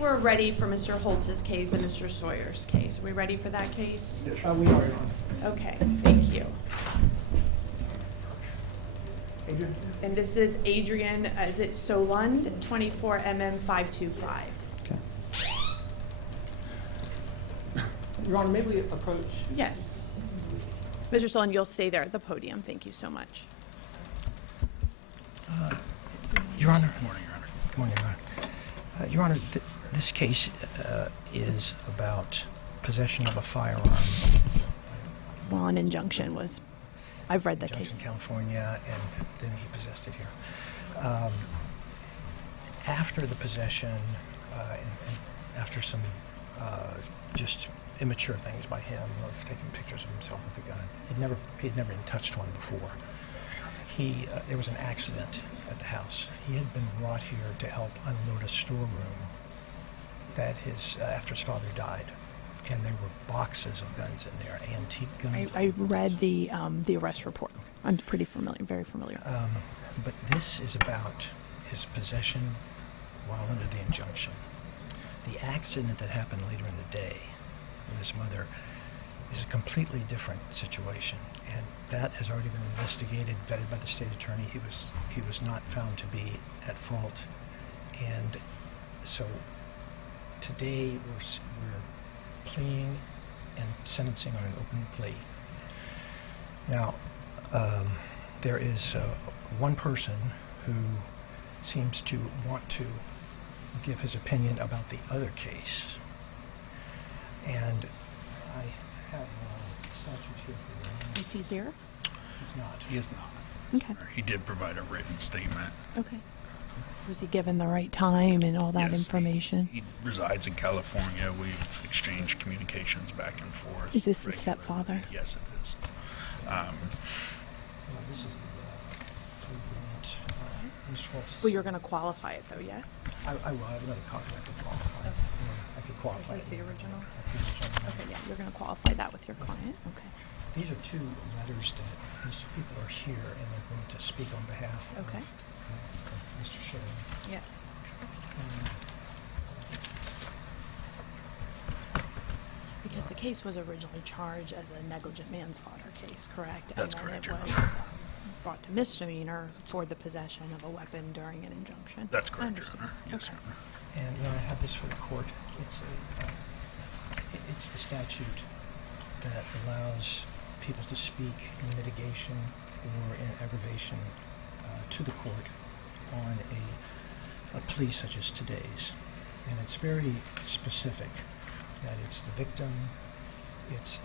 we're ready for Mr. Holtz's case and Mr. Sawyer's case. Are we ready for that case? Yes, we are. Okay, thank you. Adrian? And this is Adrian, is it Sjolund, 24 mm 525. Okay. Your Honor, may we approach? Yes. Mr. Sjolund, you'll stay there at the podium. Thank you so much. Your Honor. Good morning, Your Honor. Good morning, Your Honor. Your Honor, this case is about possession of a firearm. Well, an injunction was, I've read the Injunction, case. California, and then he possessed it here. After the possession, and after some just immature things by him of taking pictures of himself with the gun, he'd never even touched one before. There was an accident at the house. He had been brought here to help unload a storeroom that after his father died, and there were boxes of guns in there, antique guns. I read the arrest report. I'm pretty familiar, very familiar. But this is about his possession while under the injunction. The accident that happened later in the day with his mother is a completely different situation, and that has already been investigated, vetted by the state attorney. He was not found to be at fault, and so today we're pleading and sentencing on an open plea. Now, there is one person who seems to want to give his opinion about the other case, and I have a statute here for you. Is he here? He's not. He is not. Okay. He did provide a written statement. Okay. Was he given the right time and all that Yes, information? He resides in California. We've exchanged communications back and forth. Is this the regularly. stepfather? Yes, it is. This is the agreement. Ms. Schwartz. Well, you're going to qualify it, though, yes? I will. I've got a copy. I could qualify. Okay. I could qualify. Is this it. the original? That's the original. Okay, yeah, you're going to qualify that with your client. Okay. These are two letters that these two people are here, and they're going to speak on behalf Okay. of Mr. Sjolund. Yes. Because the case was originally charged as a negligent manslaughter case, correct? That's and correct, then Your it Honor. was brought to misdemeanor for the possession of a weapon during an injunction. That's I correct, Your understand. Honor. Yes, Okay. Your Honor. And I have this for the court. It's the statute that allows people to speak in mitigation or in aggravation to the court on a plea such as today's. And it's very specific that it's the victim, it's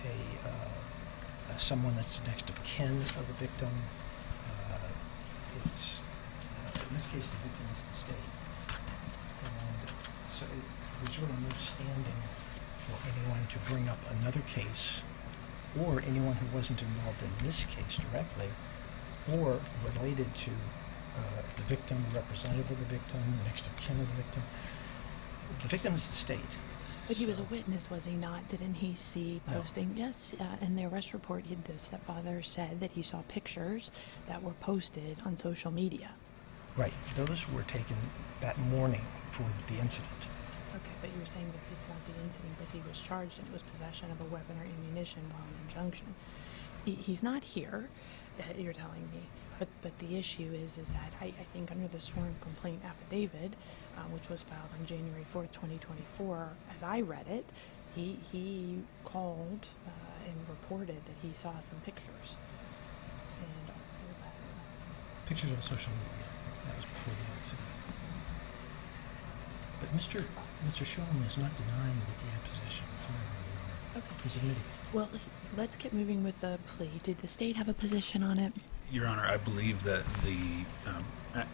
someone that's the next of kin of the victim. It's in this case the victim is the state. And so there's really no standing for anyone to bring up another case, or anyone who wasn't involved in this case directly, or related to the victim, the representative of the victim, the next of kin of the victim. The victim is the state. But he was a witness, was he not? Didn't he see posting? No. Yes, in the arrest report, the stepfather said that he saw pictures that were posted on social media. Right. Those were taken that morning for the incident. Okay, but you were saying that it's not the incident that he was charged in. It was possession of a weapon or ammunition while in injunction. He's not here, you're telling me. But the issue is that I think under the sworn complaint affidavit, which was filed on January 4th, 2024, as I read it, he called and reported that he saw some pictures. And Pictures on social media. That was before the accident. But Mr. Sjolund is not denying that he had possession of a firearm. Okay. He's admitting. Well, let's get moving with the plea. Did the state have a position on it? Your Honor, I believe that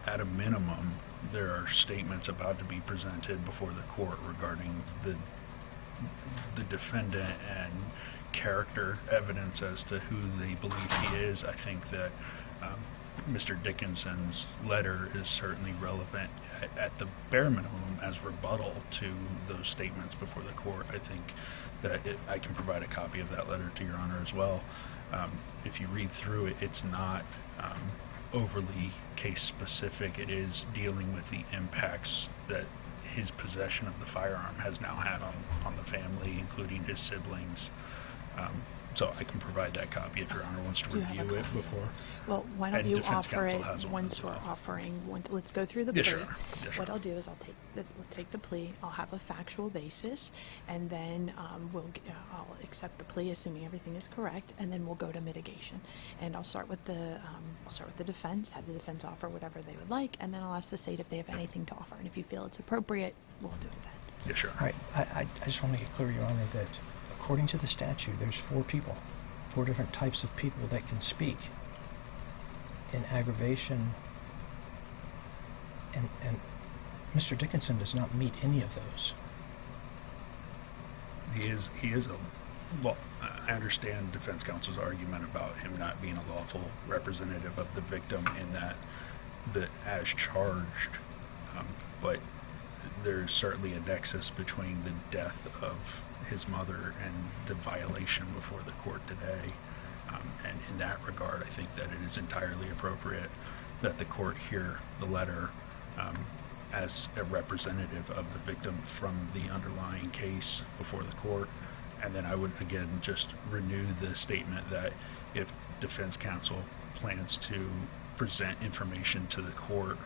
at a minimum, there are statements about to be presented before the court regarding the defendant and character evidence as to who they believe he is. I think that Mr. Dickinson's letter is certainly relevant at the bare minimum as rebuttal to those statements before the court. I think that I can provide a copy of that letter to Your Honor as well. If you read through it, it's not overly case specific. It is dealing with the impacts that his possession of the firearm has now had on the family, including his siblings. So I can provide that copy if Your Honor wants to Do you have a review it copy? before. Well, why don't And you defense offer counsel it has one once as we're well. offering, let's go through the Yes, plea. Your Honor. Yes, Your What I'll Honor. do is we'll take the plea, I'll have a factual basis, and then I'll accept the plea, assuming everything is correct, and then we'll go to mitigation. And I'll start with the defense, have the defense offer whatever they would like, and then I'll ask the state if they have anything to offer. And if you feel it's appropriate, we'll do it then. Yes, Your All Honor. right, I just want to make it clear, Your Honor, that according to the statute, there's 4 people, 4 different types of people that can speak in aggravation, and Mr. Dickinson does not meet any of those. He is a law. I understand defense counsel's argument about him not being a lawful representative of the victim in that as charged, but there's certainly a nexus between the death of his mother and the violation before the court today. And in that regard, I think that it is entirely appropriate that the court hear the letter as a representative of the victim from the underlying case before the court. And then I would, again, just renew the statement that if defense counsel plans to present information to the court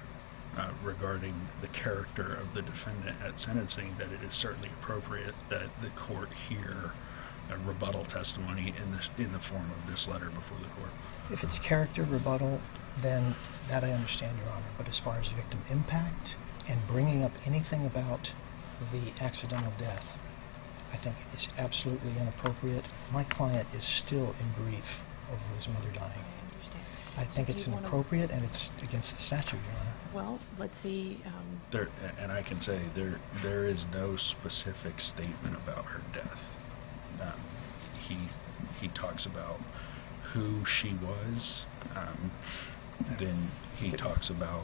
regarding the character of the defendant at sentencing, that it is certainly appropriate that the court hear a rebuttal testimony in the form of this letter before the court. If it's character rebuttal, then that I understand, Your Honor. But as far as victim impact and bringing up anything about the accidental death, I think is absolutely inappropriate. My client is still in grief over his mother dying. I understand. I think So do it's you wanna- inappropriate and it's against the statute, Your Honor. Well, let's see. There, and I can say there is no specific statement about her death. He talks about who she was. Then he talks about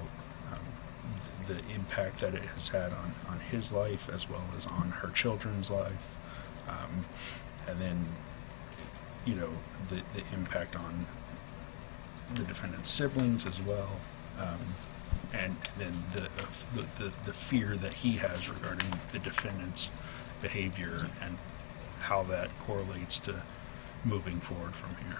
the impact that it has had on his life as well as on her children's life, and then the impact on the defendant's siblings as well. And then the fear that he has regarding the defendant's behavior and how that correlates to moving forward from here.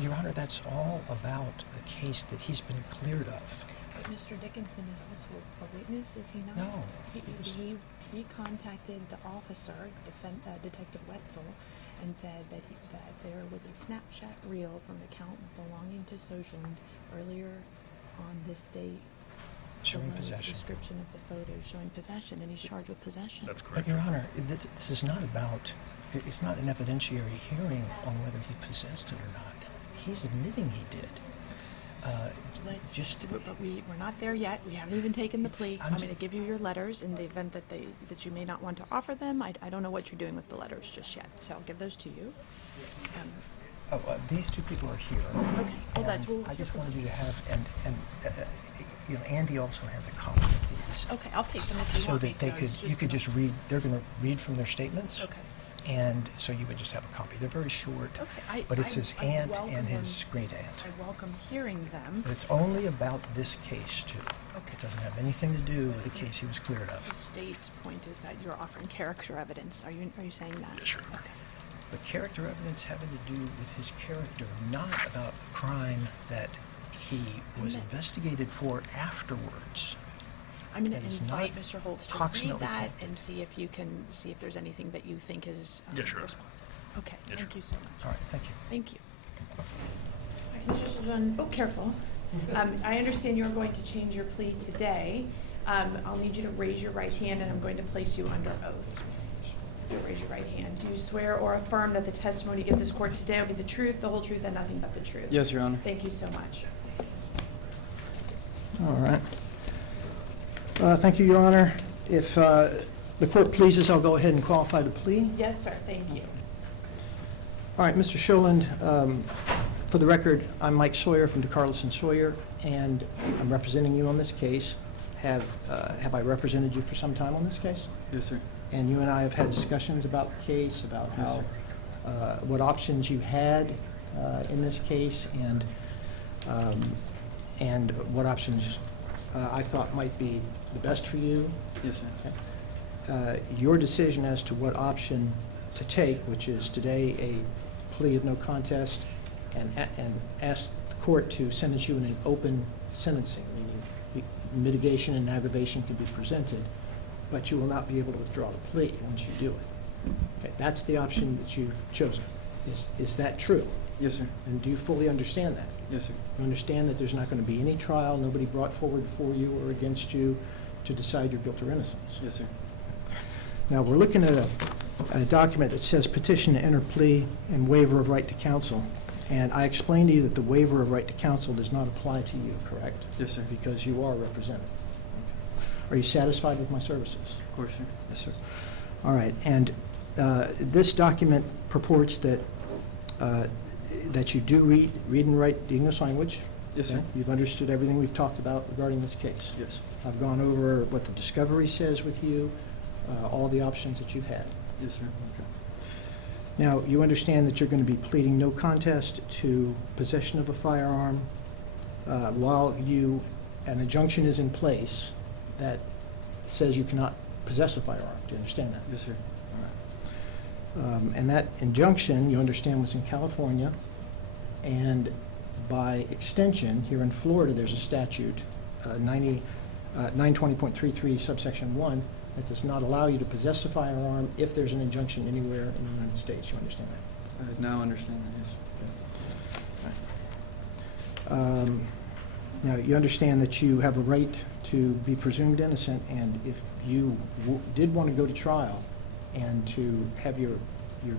Your Honor, that's all about a case that he's been cleared of. But Mr. Dickinson is also a witness, is he not? No. He contacted the officer, Detective Wetzel, and said that there was a Snapchat reel from the account belonging to Sjolund earlier on this date. Showing below is a possession. description of the photo showing possession, and he's charged with possession. That's But correct. Your Honor, this is not about, it's not an evidentiary hearing on whether he possessed it or not. He's admitting he did. But we're not there yet. We haven't even taken the It's- plea. I'm going to give you your letters in the event that you may not want to offer them. I don't know what you're doing with the letters just yet, so I'll give those to you. These 2 people are here. Okay. Well, that's And we'll I hear just from wanted you to have, Andy also has a copy of these. Okay, I'll take them if you So want me that they to. I could, was you could gonna- just read, they're going to read from their statements. Okay. And so you would just have a copy. They're very short. Okay. But it's his I aunt welcome and them. his great aunt. I welcome hearing them. But it's only about this case, too. Okay. It doesn't have anything to do with the case he was cleared The of. state's point is that you're offering character evidence. Are you saying that? Yes, sure. Okay. But character evidence having to do with his character, not about a crime that he was investigated for afterwards. I'm going to That is invite not Mr. Holtz to read proximately that connected. and see if there's anything that you think is Yes, sure. responsive. Okay. Yes, Thank sure. you so much. All right, thank you. Thank you. All right, Mr. Sjolund, careful. I understand you're going to change your plea today. I'll need you to raise your right hand, and I'm going to place you under oath. If you'll raise your right hand. Do you swear or affirm that the testimony you give this court today will be the truth, the whole truth, and nothing but the truth? Yes, Your Honor. Thank you so much. All right. Thank you, Your Honor. If the court pleases, I'll go ahead and qualify the plea. Yes, sir. Thank you. All right, Mr. Sjolund, for the record, I'm Mike Sawyer from DeCarlos & Sawyer, and I'm representing you on this case. Have I represented you for some time on this case? Yes, sir. And you and I have had discussions about the case, about Yes, how, sir. what options you had in this case, and what options I thought might be the best for you. Yes, sir. Okay. your decision as to what option to take, which is today a plea of no contest, and ask the court to sentence you in an open sentencing, meaning mitigation and aggravation can be presented, but you will not be able to withdraw the plea once you do it. Okay, that's the option that you've chosen. Is that true? Yes, sir. And do you fully understand that? Yes, sir. You understand that there's not going to be any trial, nobody brought forward for you or against you to decide your guilt or innocence? Yes, sir. Now, we're looking at a document that says petition to enter plea and waiver of right to counsel. And I explained to you that the waiver of right to counsel does not apply to you, correct? Yes, sir. Because you are represented. Okay. Are you satisfied with my services? Of course, sir. Yes, sir. All right. And this document purports that that you do read and write the English language. Yes, Okay? sir. You've understood everything we've talked about regarding this case. Yes. I've gone over what the discovery says with you, all the options that you've had. Yes, sir. Okay. Now, you understand that you're going to be pleading no contest to possession of a firearm while an injunction is in place that says you cannot possess a firearm. Do you understand that? Yes, sir. All right. And that injunction, you understand, was in California, and by extension, here in Florida, there's a statute, 920.33 subsection 1, that does not allow you to possess a firearm if there's an injunction anywhere in the United States. You understand that? I now understand that, yes. Now, you understand that you have a right to be presumed innocent, and if you did want to go to trial and to have your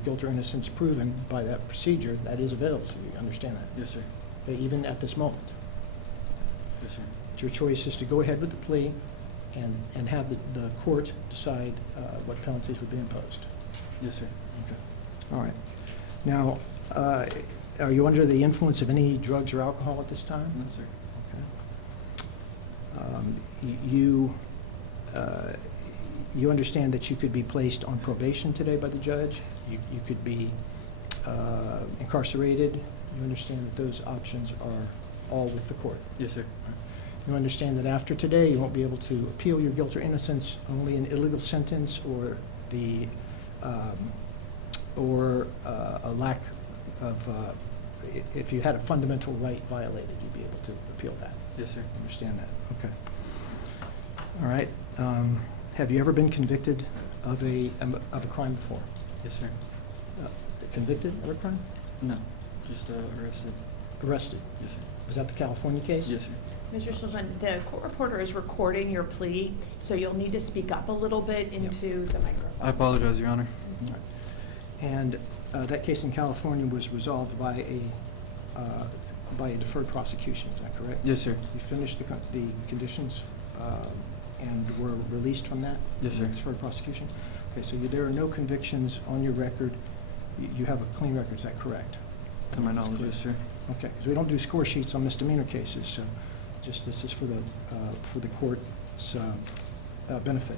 guilt or innocence proven by that procedure, that is available to you. You understand that? Yes, sir. Okay, even at this moment. Yes, sir. Your choice is to go ahead with the plea and have the court decide what penalties would be imposed. Yes, sir. Okay. All right. Now, are you under the influence of any drugs or alcohol at this time? No, sir. Okay. You understand that you could be placed on probation today by the judge? You could be incarcerated? You understand that those options are all with the court? Yes, sir. You understand that after today, you won't be able to appeal your guilt or innocence, only an illegal sentence or a lack of, if you had a fundamental right violated, you'd be able to appeal that. Yes, sir. Understand that? Okay. All right. Have you ever been convicted of a crime before? Yes, sir. Convicted of a crime? No, just arrested. Arrested. Yes, sir. Was that the California case? Yes, sir. Mr. Sjolund, the court reporter is recording your plea, so you'll need to speak up a little bit into the microphone. I apologize, Your Honor. All right. And that case in California was resolved by a deferred prosecution, is that correct? Yes, sir. You finished the conditions and were released from that? Yes, sir. Deferred prosecution? Okay, so there are no convictions on your record. You have a clean record, is that correct? To my That's knowledge, clear. yes, sir. Okay, because we don't do score sheets on misdemeanor cases, so just this is for the court's benefit.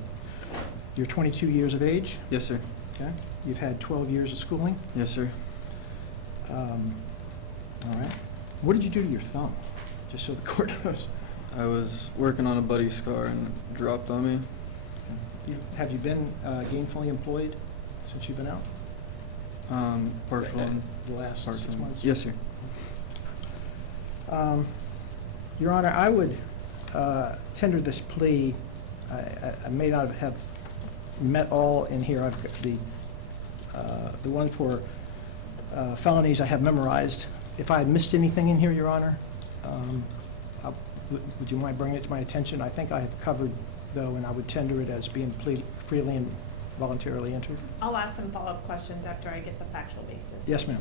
You're 22 years of age, Yes, sir. okay? You've had 12 years of schooling. Yes, sir. All right. What did you do to your thumb? Just so the court knows. I was working on a buddy's car and it dropped on me. Have you been gainfully employed since you've been out? Partial and The last 6 part-time. months? Yes, sir. Your Honor, I would tender this plea. I may not have met all in here. I've got the one for felonies I have memorized. If I missed anything in here, Your Honor, would you mind bringing it to my attention? I think I have covered, though, and I would tender it as being freely and voluntarily entered. I'll ask some follow-up questions after I get the factual basis. Yes, ma'am.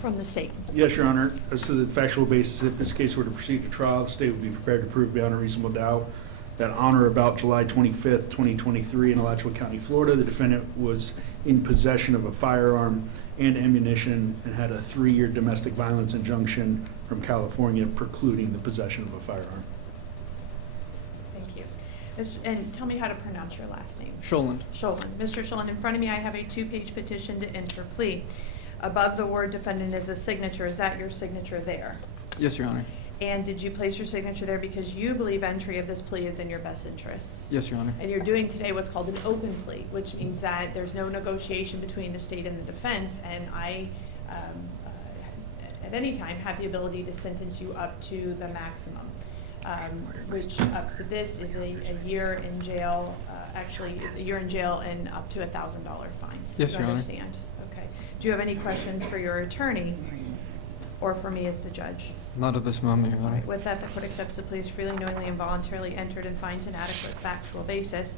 From the state. Yes, Your Honor. As to the factual basis, if this case were to proceed to trial, the state would be prepared to prove beyond a reasonable doubt that on or about July 25th, 2023, in Alachua County, Florida, the defendant was in possession of a firearm and ammunition and had a 3-year domestic violence injunction from California precluding the possession of a firearm. Thank you. And tell me how to pronounce your last name. Sjolund. Sjolund. Mr. Sjolund, in front of me I have a 2-page petition to enter plea. above the word defendant is a signature. Is that your signature there? Yes, Your Honor. And did you place your signature there because you believe entry of this plea is in your best interest? Yes, Your Honor. And you're doing today what's called an open plea, which means that there's no negotiation between the state and the defense, and I, at any time, have the ability to sentence you up to the maximum, which up to this is a year in jail, actually is a year in jail and up to $1,000 fine. Yes, Your Honor. Do you understand? Okay. Do you have any questions for your attorney or for me as the judge? Not at this moment, Your All Honor. right, with that, the court accepts the plea is freely, knowingly, and voluntarily entered and finds an adequate factual basis.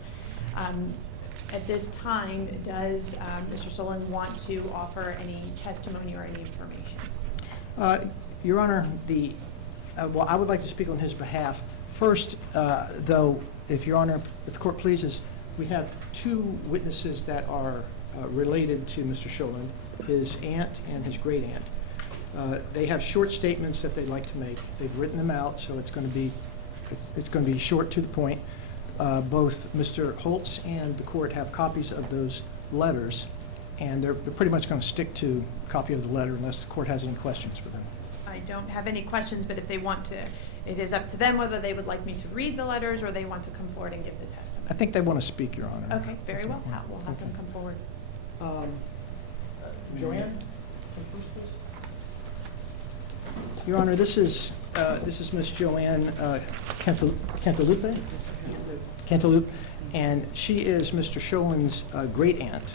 At this time, does Mr. Sjolund want to offer any testimony or any information? Your Honor, well, I would like to speak on his behalf. First, though, if Your Honor, if the court pleases, we have two witnesses that are related to Mr. Sjolund, his aunt and his great aunt. They have short statements that they'd like to make. They've written them out, so it's going to be short to the point. Both Mr. Holtz and the court have copies of those letters, and they're pretty much going to stick to a copy of the letter unless the court has any questions for them. I don't have any questions, but if they want to, it is up to them whether they would like me to read the letters or they want to come forward and give the testimony. I think they want to speak, Your Honor. Okay, very well. We'll have them come forward. Joanne, come first, please. Your Honor, this is Miss Joanne Cantaloupe, and she is Mr. Sjolund's great aunt,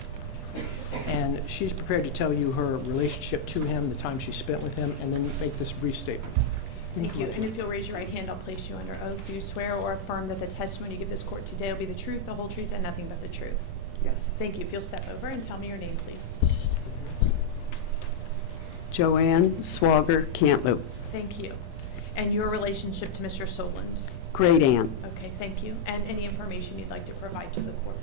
and she's prepared to tell you her relationship to him, the time she spent with him, and then make this brief statement. Thank you. And if you'll raise your right hand, I'll place you under oath. Do you swear or affirm that the testimony you give this court today will be the truth, the whole truth, and nothing but the truth? Yes. Thank you. If you'll step over and tell me your name, please. Joanne Swager Cantloop, Thank you. And your relationship to Mr. Sjolund? great aunt. Okay, thank you. And any information you'd like to provide to the court?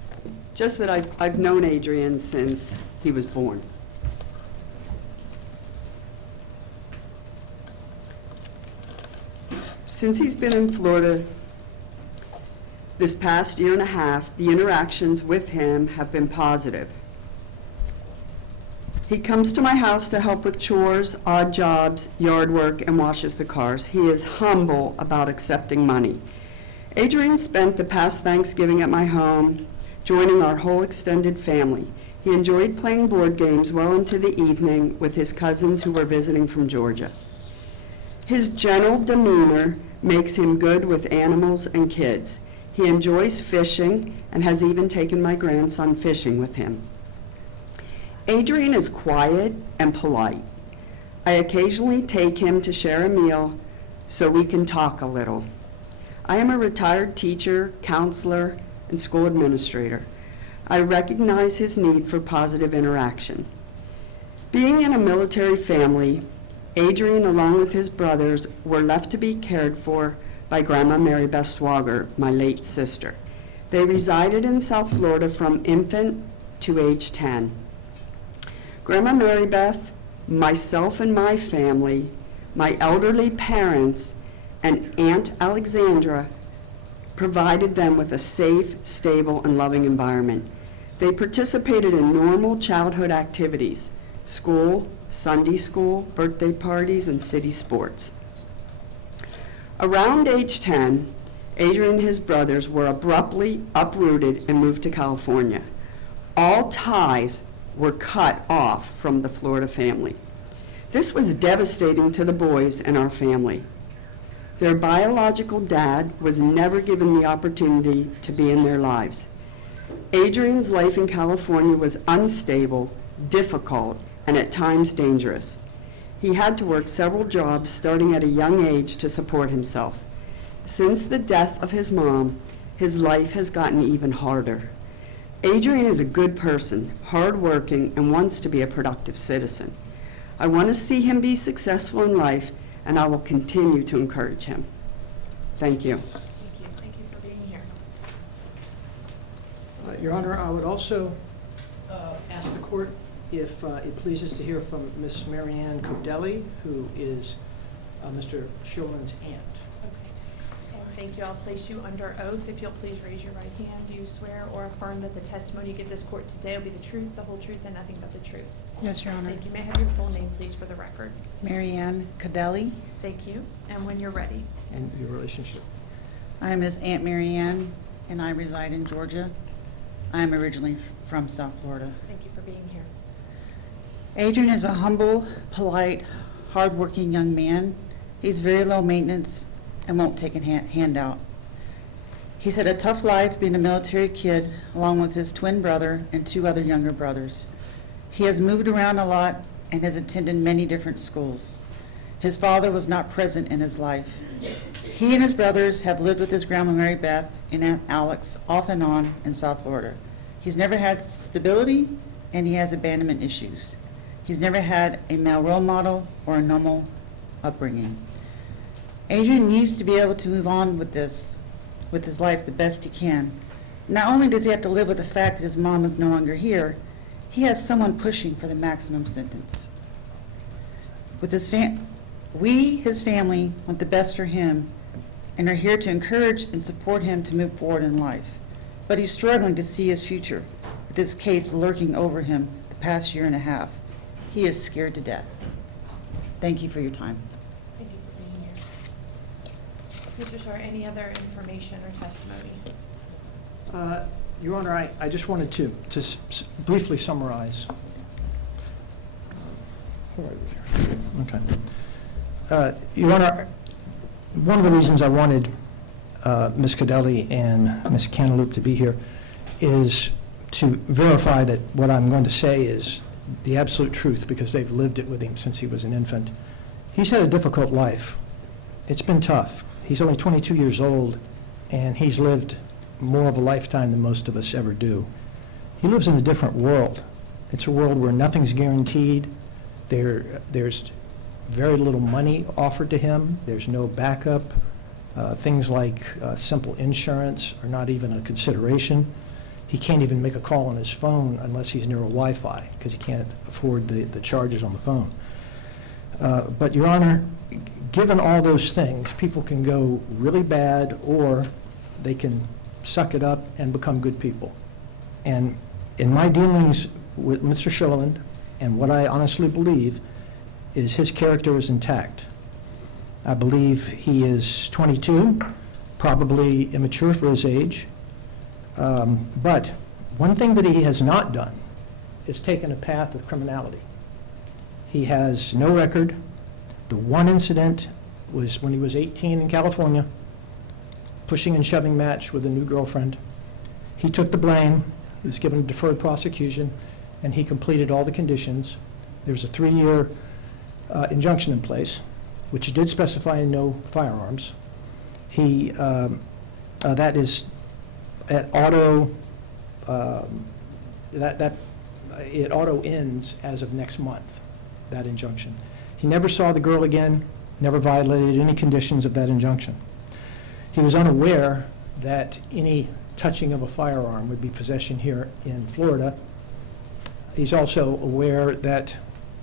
Just that I've known Adrian since he was born. Since he's been in Florida this past year and a half, the interactions with him have been positive. He comes to my house to help with chores, odd jobs, yard work, and washes the cars. He is humble about accepting money. Adrian spent the past Thanksgiving at my home, joining our whole extended family. He enjoyed playing board games well into the evening with his cousins who were visiting from Georgia. His gentle demeanor makes him good with animals and kids. He enjoys fishing and has even taken my grandson fishing with him. Adrian is quiet and polite. I occasionally take him to share a meal so we can talk a little. I am a retired teacher, counselor, and school administrator. I recognize his need for positive interaction. Being in a military family, Adrian, along with his brothers, were left to be cared for by Grandma Mary Beth Swager, my late sister. They resided in South Florida from infant to age 10. Grandma Mary Beth, myself and my family, my elderly parents, and Aunt Alexandra provided them with a safe, stable, and loving environment. They participated in normal childhood activities, school, Sunday school, birthday parties, and city sports. Around age 10, Adrian and his brothers were abruptly uprooted and moved to California. All ties were cut off from the Florida family. This was devastating to the boys and our family. Their biological dad was never given the opportunity to be in their lives. Adrian's life in California was unstable, difficult, and at times dangerous. He had to work several jobs starting at a young age to support himself. Since the death of his mom, his life has gotten even harder. Adrian is a good person, hardworking, and wants to be a productive citizen. I want to see him be successful in life, and I will continue to encourage him. Thank you. Thank you. Thank you for being here. Your Honor, I would also ask the court if it pleases to hear from Miss Marianne Codelli, who is Mr. Sjolund's aunt. Okay. And Thank you. I'll place you under oath. If you'll please raise your right hand. Do you swear or affirm that the testimony you give this court today will be the truth, the whole truth, and nothing but the truth? Yes, Your Honor. Thank you. May I have your full name, please, for the record? Mary Ann Cadelli. Thank you. And when you're ready. And your relationship. I'm his Aunt Mary Ann, and I reside in Georgia. I'm originally from South Florida. Thank you for being here. Adrian is a humble, polite, hardworking young man. He's very low maintenance and won't take a handout. He's had a tough life being a military kid, along with his twin brother and 2 other younger brothers. He has moved around a lot and has attended many different schools. His father was not present in his life. He and his brothers have lived with his grandma Mary Beth and Aunt Alex off and on in South Florida. He's never had stability, and he has abandonment issues. He's never had a male role model or a normal upbringing. Adrian needs to be able to move on with his life the best he can. Not only does he have to live with the fact that his mom is no longer here, he has someone pushing for the maximum sentence. With his his family, want the best for him and are here to encourage and support him to move forward in life. But he's struggling to see his future, with this case lurking over him the past year and a half. He is scared to death. Thank you for your time. Thank you for being here. Mr. Sawyer, any other information or testimony? Your Honor, I just wanted to briefly summarize. Okay. Your Honor, one of the reasons I wanted Ms. Cadelli and Ms. Cantaloupe to be here is to verify that what I'm going to say is the absolute truth, because they've lived it with him since he was an infant. He's had a difficult life. It's been tough. He's only 22 years old, and he's lived more of a lifetime than most of us ever do. He lives in a different world. It's a world where nothing's guaranteed. There's very little money offered to him. There's no backup. Things like simple insurance are not even a consideration. He can't even make a call on his phone unless he's near a Wi-Fi, because he can't afford the charges on the phone. But, Your Honor, given all those things, people can go really bad, or they can suck it up and become good people. And in my dealings with Mr. Sjolund, and what I honestly believe, is his character is intact. I believe he is 22, probably immature for his age. But one thing that he has not done is taken a path of criminality. He has no record. The one incident was when he was 18 in California, pushing and shoving match with a new girlfriend. He took the blame. He was given a deferred prosecution, and he completed all the conditions. There was a 3-year injunction in place, which did specify no firearms. He that is at auto it auto ends as of next month, that injunction. He never saw the girl again, never violated any conditions of that injunction. He was unaware that any touching of a firearm would be possession here in Florida. He's also aware that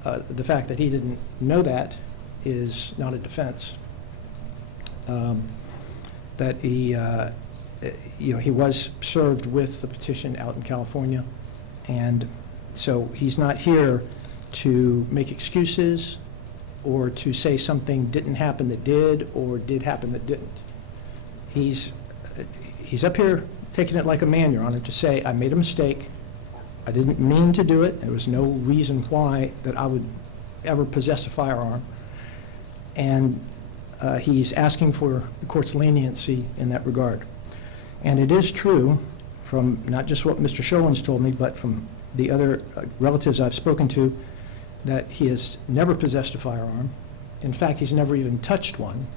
the fact that he didn't know that is not a defense. That he, he was served with the petition out in California, and so he's not here to make excuses or to say something didn't happen that did or did happen that didn't. He's up here taking it like a man, Your Honor, to say, I made a mistake. I didn't mean to do it. There was no reason why that I would ever possess a firearm. And he's asking for the court's leniency in that regard. And it is true, from not just what Mr. Sjolund's told me, but from the other relatives I've spoken to, that he has never possessed a firearm. In fact, he's never even touched one,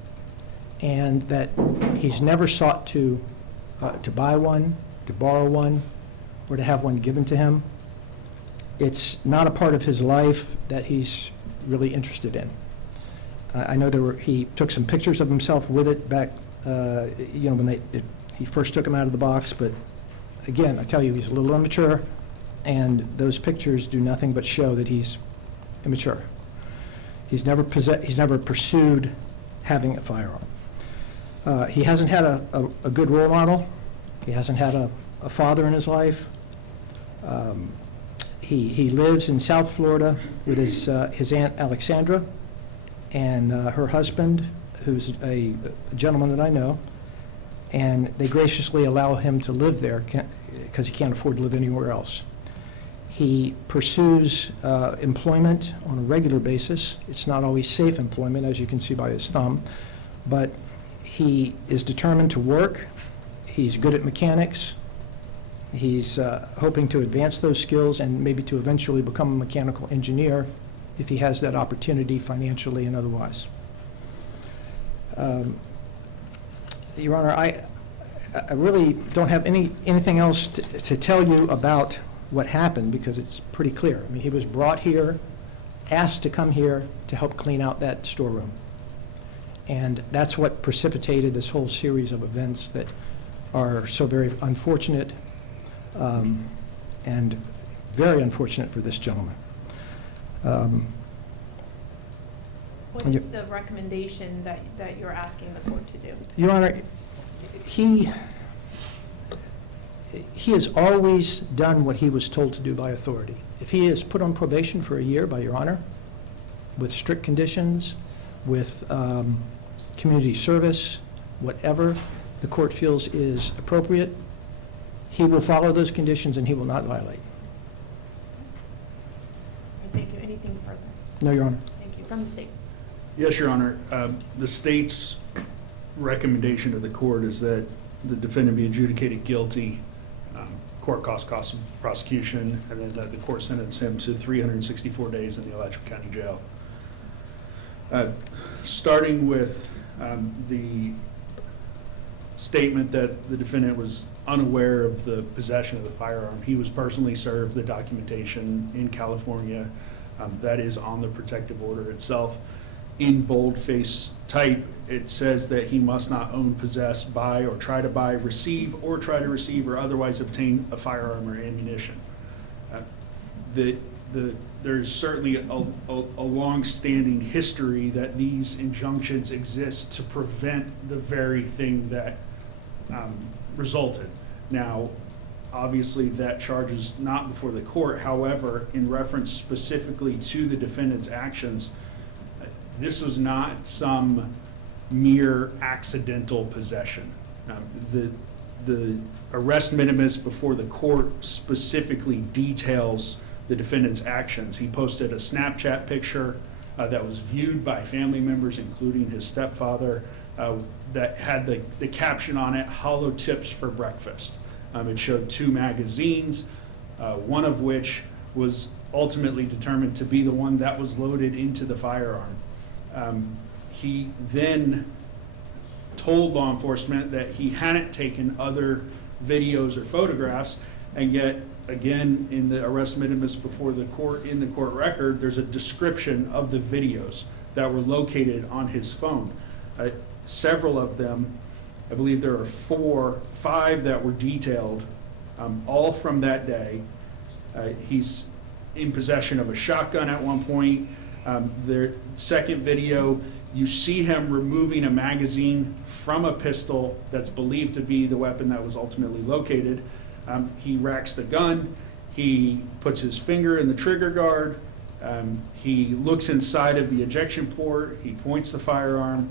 and that he's never sought to buy one, to borrow one, or to have one given to him. It's not a part of his life that he's really interested in. I know he took some pictures of himself with it back, when he first took him out of the box, but again, I tell you, he's a little immature, and those pictures do nothing but show that he's immature. He's never pursued having a firearm. He hasn't had a good role model. He hasn't had a father in his life. He lives in South Florida with his Aunt Alexandra and her husband, who's a gentleman that I know, and they graciously allow him to live there because he can't afford to live anywhere else. He pursues employment on a regular basis. It's not always safe employment, as you can see by his thumb, but he is determined to work. He's good at mechanics. He's hoping to advance those skills and maybe to eventually become a mechanical engineer if he has that opportunity financially and otherwise. Your Honor, I really don't have anything else to tell you about what happened because it's pretty clear. I mean, he was brought here, asked to come here to help clean out that storeroom. And that's what precipitated this whole series of events that are so very unfortunate and very unfortunate for this gentleman. What is the recommendation that you're asking the court to do? Your Honor, he has always done what he was told to do by authority. If he is put on probation for a year by Your Honor, with strict conditions, with community service, whatever the court feels is appropriate, he will follow those conditions and he will not violate. Thank you. Anything further? No, Your Honor. Thank you. From the state. Yes, Your Honor. The state's recommendation to the court is that the defendant be adjudicated guilty, court cost of prosecution, and then that the court sentence him to 364 days in the Alachua County Jail. Starting with the statement that the defendant was unaware of the possession of the firearm. He was personally served the documentation in California that is on the protective order itself. In boldface type, it says that he must not own, possess, buy, or try to buy, receive, or try to receive, or otherwise obtain a firearm or ammunition. There's certainly a long-standing history that these injunctions exist to prevent the very thing that resulted. Now, obviously, that charge is not before the court. However, in reference specifically to the defendant's actions, this was not some mere accidental possession. The arrest minimus before the court specifically details the defendant's actions. He posted a Snapchat picture that was viewed by family members, including his stepfather, that had the caption on it, "Hollow Tips for Breakfast." It showed 2 magazines, one of which was ultimately determined to be the one that was loaded into the firearm. He then told law enforcement that he hadn't taken other videos or photographs, and yet, again, in the arrest minimus before the court, in the court record, there's a description of the videos that were located on his phone. Several of them, I believe there are 5 that were detailed, all from that day. He's in possession of a shotgun at one point. The second video, you see him removing a magazine from a pistol that's believed to be the weapon that was ultimately located. He racks the gun. He puts his finger in the trigger guard. He looks inside of the ejection port. He points the firearm.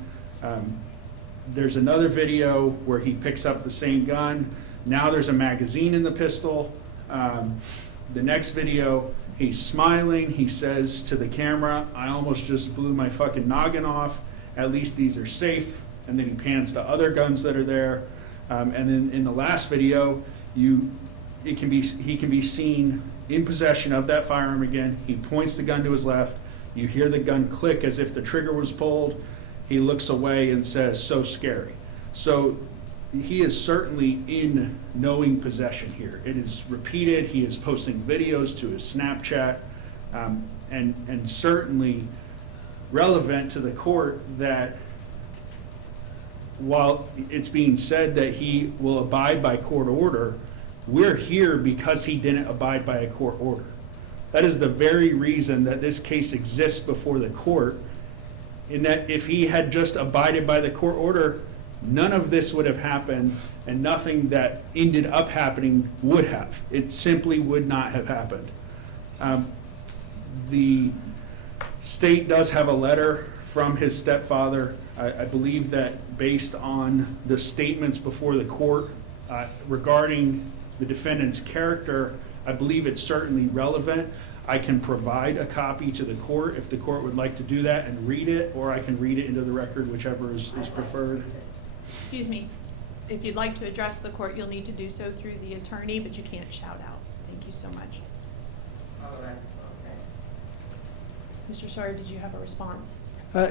There's another video where he picks up the same gun. Now there's a magazine in the pistol. The next video, he's smiling. He says to the camera, "I almost just blew my fucking noggin off. At least these are safe." And then he pans to other guns that are there. And then in the last video, he can be seen in possession of that firearm again. He points the gun to his left. You hear the gun click as if the trigger was pulled. He looks away and says, "So scary." So he is certainly in knowing possession here. It is repeated. He is posting videos to his Snapchat, and certainly relevant to the court that while it's being said that he will abide by court order, we're here because he didn't abide by a court order. That is the very reason that this case exists before the court, in that if he had just abided by the court order, none of this would have happened, and nothing that ended up happening would have. It simply would not have happened. The state does have a letter from his stepfather. I believe that based on the statements before the court regarding the defendant's character, I believe it's certainly relevant. I can provide a copy to the court if the court would like to do that and read it, or I can read it into the record, whichever is preferred. Excuse me, if you'd like to address the court, you'll need to do so through the attorney, but you can't shout out. Thank you so much. Mr. Sawyer, did you have a response?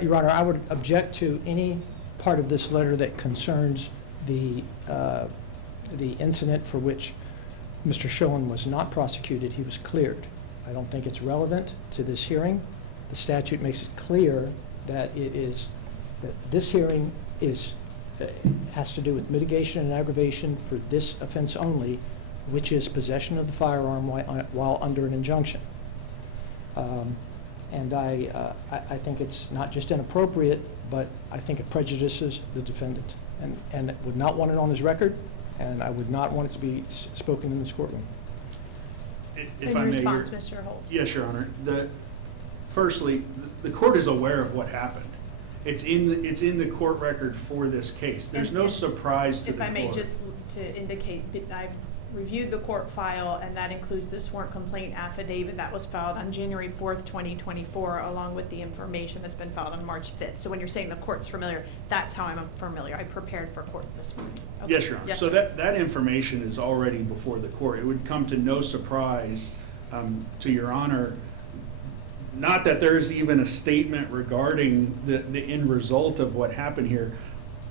Your Honor, I would object to any part of this letter that concerns the incident for which Mr. Sjolund was not prosecuted. He was cleared. I don't think it's relevant to this hearing. The statute makes it clear that this hearing has to do with mitigation and aggravation for this offense only, which is possession of the firearm while under an injunction. And I think it's not just inappropriate, but I think it prejudices the defendant, and would not want it on his record, and I would not want it to be spoken in this courtroom. If In I may, response, Mr. Holtz. Yes, Your Honor. Firstly, the court is aware of what happened. It's in the court record for this case. There's no surprise to the court. If I may, just to indicate, I've reviewed the court file, and that includes the sworn complaint affidavit that was filed on January 4th, 2024, along with the information that's been filed on March 5th. So when you're saying the court's familiar, that's how I'm familiar. I prepared for court this morning. Okay. Yes, Your Honor. Yes, so sir. that information is already before the court. It would come to no surprise to Your Honor, not that there's even a statement regarding the end result of what happened here,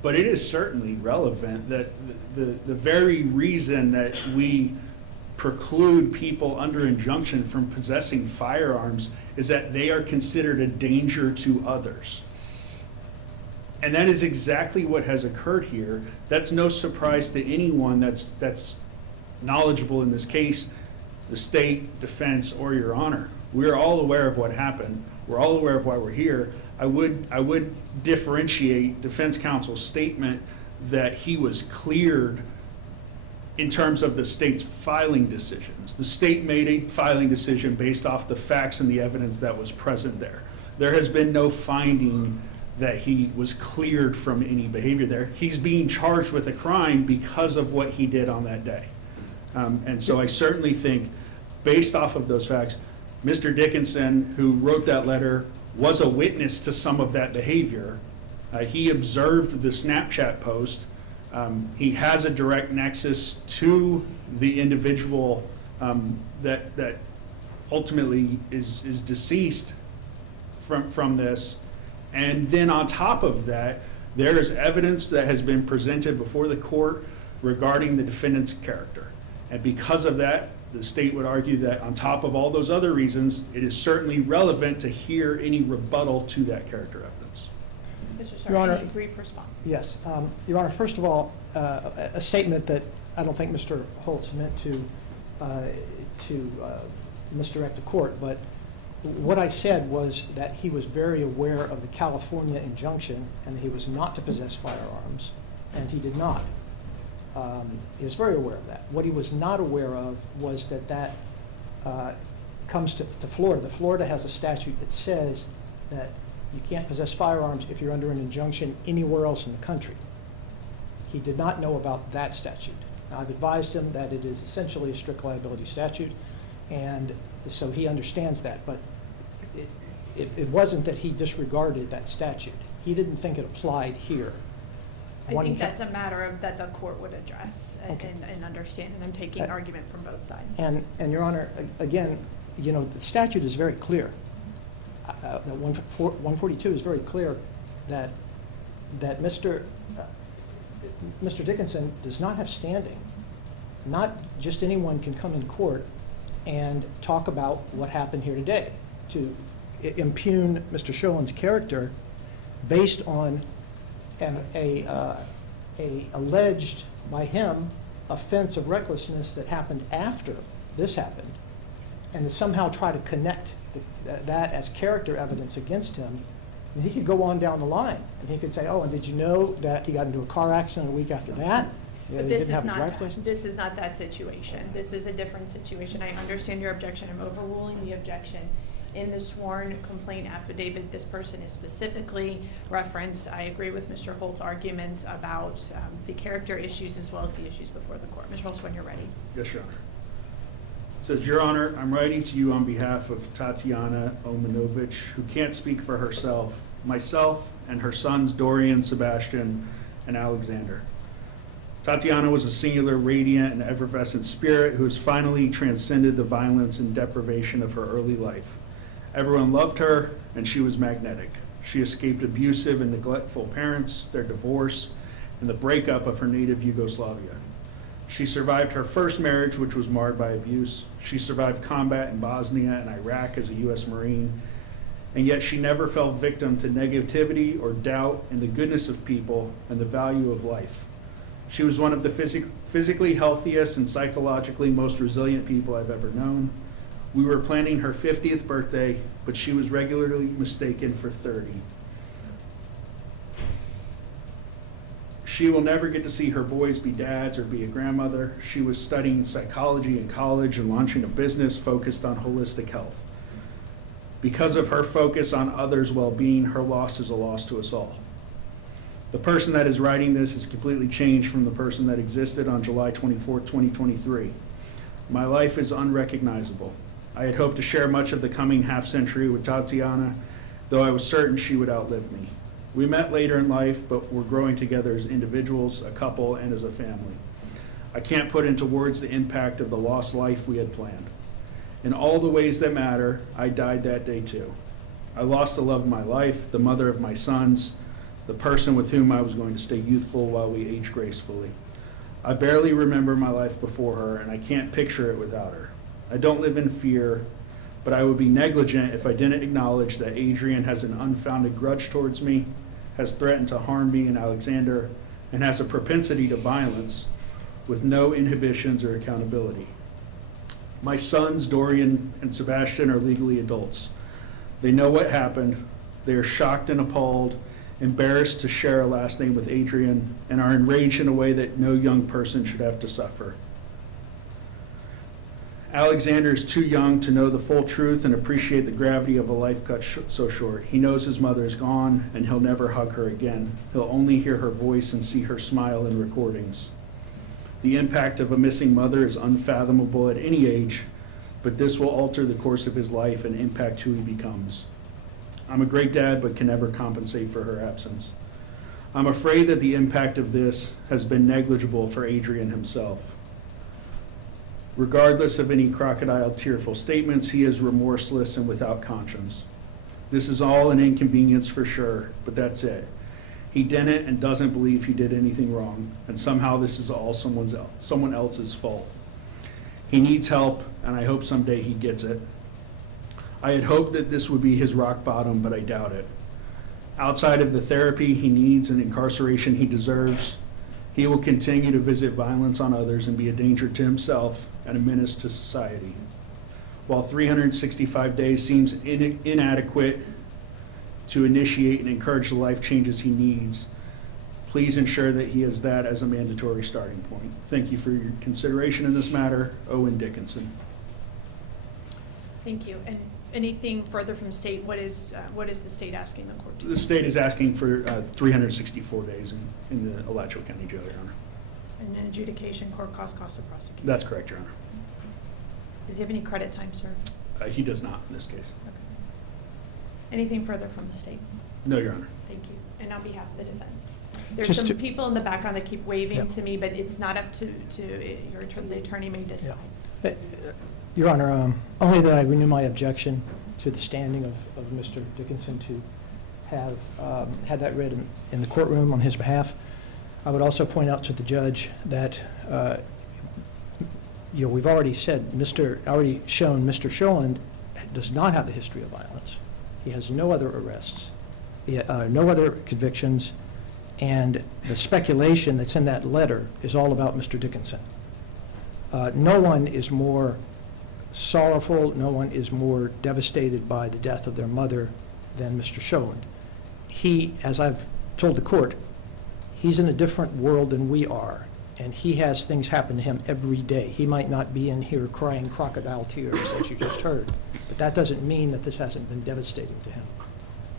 but it is certainly relevant that the very reason that we preclude people under injunction from possessing firearms is that they are considered a danger to others. And that is exactly what has occurred here. That's no surprise to anyone that's knowledgeable in this case, the state, defense, or Your Honor. We're all aware of what happened. We're all aware of why we're here. I would differentiate defense counsel's statement that he was cleared in terms of the state's filing decisions. The state made a filing decision based off the facts and the evidence that was present there. There has been no finding that he was cleared from any behavior there. He's being charged with a crime because of what he did on that day. And so I certainly think, based off of those facts, Mr. Dickinson, who wrote that letter, was a witness to some of that behavior. He observed the Snapchat post. He has a direct nexus to the individual that ultimately is deceased from this. And then on top of that, there is evidence that has been presented before the court regarding the defendant's character. And because of that, the state would argue that on top of all those other reasons, it is certainly relevant to hear any rebuttal to that character evidence. Mr. Your Sawyer, Honor, any brief response? Yes. Your Honor, first of all, a statement that I don't think Mr. Holtz meant to misdirect the court, but what I said was that he was very aware of the California injunction and that he was not to possess firearms, and he did not. He was very aware of that. What he was not aware of was that comes to Florida. Florida has a statute that says that you can't possess firearms if you're under an injunction anywhere else in the country. He did not know about that statute. Now, I've advised him that it is essentially a strict liability statute, and so he understands that. But it wasn't that he disregarded that statute. He didn't think it applied here. I think that's a matter of that the court would address and understand, and I'm taking argument from both sides. And Your Honor, again, the statute is very clear. 142 is very clear that Mr. Dickinson does not have standing. Not just anyone can come in court and talk about what happened here today, to impugn Mr. Sjolund's character based on a alleged by him offense of recklessness that happened after this happened, and to somehow try to connect that as character evidence against him And he could go on down the line, and he could say, oh, and did you know that he got into a car accident a week after that? But He this didn't is have a not, driver's license? this is not that situation. This is a different situation. I understand your objection. I'm overruling the objection. In the sworn complaint affidavit, this person is specifically referenced. I agree with Mr. Holt's arguments about the character issues as well as the issues before the court. Mr. Holtz, when you're ready. Yes, Your Honor. It says, Your Honor, I'm writing to you on behalf of Tatiana Omanovich, who can't speak for herself, myself, and her sons Dorian, Sebastian, and Alexander. Tatiana was a singular, radiant, and effervescent spirit who has finally transcended the violence and deprivation of her early life. Everyone loved her, and she was magnetic. She escaped abusive and neglectful parents, their divorce, and the breakup of her native Yugoslavia. She survived her first marriage, which was marred by abuse. She survived combat in Bosnia and Iraq as a U.S. Marine, and yet she never fell victim to negativity or doubt in the goodness of people and the value of life. She was one of the physically healthiest and psychologically most resilient people I've ever known. We were planning her 50th birthday, but she was regularly mistaken for 30. She will never get to see her boys be dads or be a grandmother. She was studying psychology in college and launching a business focused on holistic health. Because of her focus on others' well-being, her loss is a loss to us all. The person that is writing this has completely changed from the person that existed on July 24, 2023. My life is unrecognizable. I had hoped to share much of the coming half-century with Tatiana, though I was certain she would outlive me. We met later in life, but we're growing together as individuals, a couple, and as a family. I can't put into words the impact of the lost life we had planned. In all the ways that matter, I died that day too. I lost the love of my life, the mother of my sons, the person with whom I was going to stay youthful while we age gracefully. I barely remember my life before her, and I can't picture it without her. I don't live in fear, but I would be negligent if I didn't acknowledge that Adrian has an unfounded grudge towards me, has threatened to harm me and Alexander, and has a propensity to violence with no inhibitions or accountability. My sons, Dorian and Sebastian, are legally adults. They know what happened. They are shocked and appalled, embarrassed to share a last name with Adrian, and are enraged in a way that no young person should have to suffer. Alexander is too young to know the full truth and appreciate the gravity of a life cut so short. He knows his mother is gone, and he'll never hug her again. He'll only hear her voice and see her smile in recordings. The impact of a missing mother is unfathomable at any age, but this will alter the course of his life and impact who he becomes. I'm a great dad, but can never compensate for her absence. I'm afraid that the impact of this has been negligible for Adrian himself. Regardless of any crocodile tearful statements, he is remorseless and without conscience. This is all an inconvenience for sure, but that's it. He didn't and doesn't believe he did anything wrong, and somehow this is all someone else's fault. He needs help, and I hope someday he gets it. I had hoped that this would be his rock bottom, but I doubt it. Outside of the therapy he needs and incarceration he deserves, he will continue to visit violence on others and be a danger to himself and a menace to society. While 365 days seems inadequate to initiate and encourage the life changes he needs, please ensure that he has that as a mandatory starting point. Thank you for your consideration in this matter. Owen Dickinson. Thank you. And anything further from state? What is the state asking the court to do? The state is asking for 364 days in the Alachua County Jail, Your Honor. And an adjudication, court cost of prosecution. That's correct, Your Honor. Does he have any credit time served? He does not in this case. Okay. Anything further from the state? No, Your Honor. Thank you. And on behalf of the defense. There's Just some to- people in the background that keep waving Yeah. to me, but it's not up to the attorney may decide. Your Honor, only that I renew my objection to the standing of Mr. Dickinson to have had that read in the courtroom on his behalf. I would also point out to the judge that, we've already shown Mr. Sjolund does not have a history of violence. He has no other arrests, no other convictions, and the speculation that's in that letter is all about Mr. Dickinson. No one is more sorrowful, no one is more devastated by the death of their mother than Mr. Sjolund. he, as I've told the court, he's in a different world than we are, and he has things happen to him every day. He might not be in here crying crocodile tears, as you just heard, but that doesn't mean that this hasn't been devastating to him.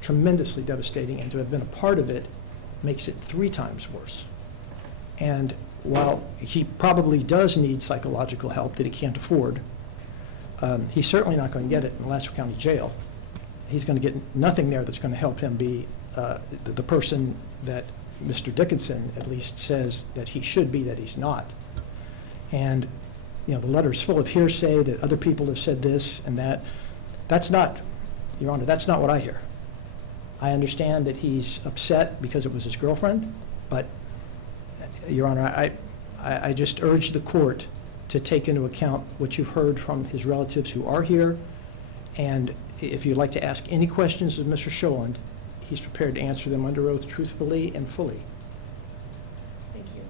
Tremendously devastating, and to have been a part of it makes it 3 times worse. And while he probably does need psychological help that he can't afford, he's certainly not going to get it in Alachua County Jail. He's going to get nothing there that's going to help him be the person that Mr. Dickinson at least says that he should be, that he's not. And, you know, the letter's full of hearsay that other people have said this and that. That's not, Your Honor, that's not what I hear. I understand that he's upset because it was his girlfriend, but, Your Honor, I just urge the court to take into account what you've heard from his relatives who are here, and if you'd like to ask any questions of Mr. Sjolund, he's prepared to answer them under oath truthfully and fully. Thank you.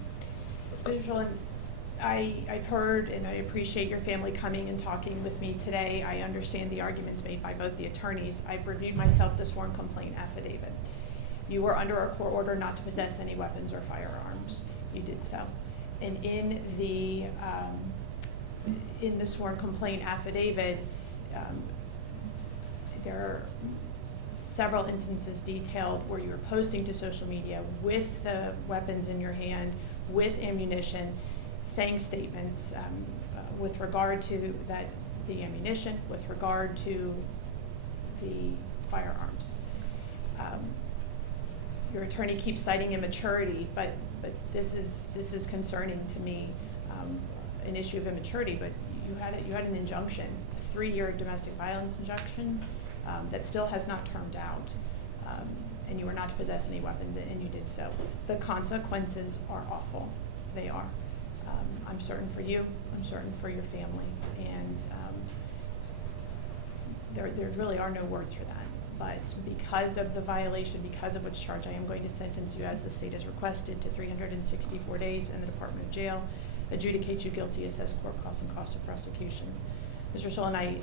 Mr. Sjolund, I've heard and I appreciate your family coming and talking with me today. I understand the arguments made by both the attorneys. I've reviewed myself the sworn complaint affidavit. You were under a court order not to possess any weapons or firearms. You did so. And in the sworn complaint affidavit, there are several instances detailed where you were posting to social media with the weapons in your hand, with ammunition, saying statements with regard to the ammunition, with regard to the firearms. Your attorney keeps citing immaturity, but this is concerning to me, an issue of immaturity. But you had an injunction, a 3-year domestic violence injunction that still has not termed out, and you were not to possess any weapons, and you did so. The consequences are awful. They are. I'm certain for you. I'm certain for your family, and there really are no words for that. But because of the violation, because of what's charged, I am going to sentence you, as the state has requested, to 364 days in the Department of Jail, adjudicate you guilty, assess court costs and cost of prosecutions. Mr. Sjolund,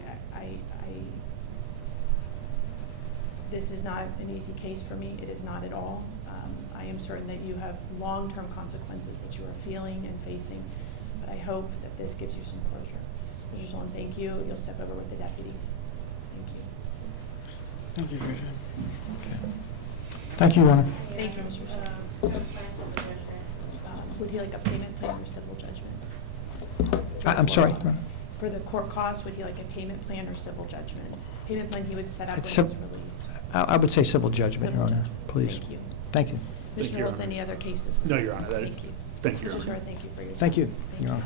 this is not an easy case for me. It is not at all. I am certain that you have long-term consequences that you are feeling and facing, but I hope that this gives you some closure. Mr. Sjolund, thank you. You'll step over with the deputies. Thank you. Thank you for your time. Okay. Thank you, Your Honor. Thank you, Mr. Sjolund. Would he like a payment plan or civil judgment? I'm sorry. For the court costs, would he like a payment plan or civil judgment? Payment plan he would set up when It's he's civ- released. I would say civil judgment, Your Civil Honor, judgment. please. Thank you. Thank you. Mr. Your Reynolds, Honor. any other cases? No, Your Honor, that is- Thank you. thank you, Your Mr. Honor. Shore, thank you for your time. Thank you, Your Honor.